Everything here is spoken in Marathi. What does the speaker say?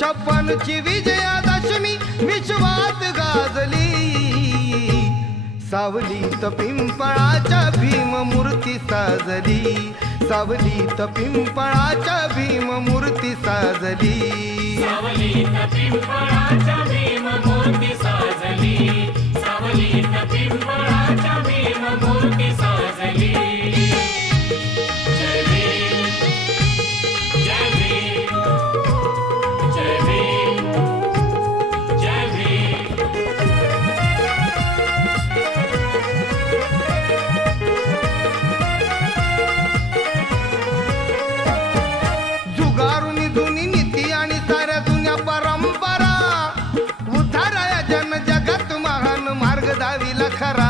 56ची विजयादशमी विश्वात गाजली, सावलीत पिंपळाच्या भीममूर्ती साजली, सावलीत पिंपळाच्या भीममूर्ती साजली, सावलीत पिंपळाच्या भीममूर्ती साजली, सावलीत पिंपळाच्या भीममूर्ती साजली. जय भीम, जय भीम, जय भीम, जय भीम. जुगारुनी जुनी नीती आणि साऱ्या जुन्या परंपरा, उद्धाराया जन जगत महान मार्ग दाविला खरा.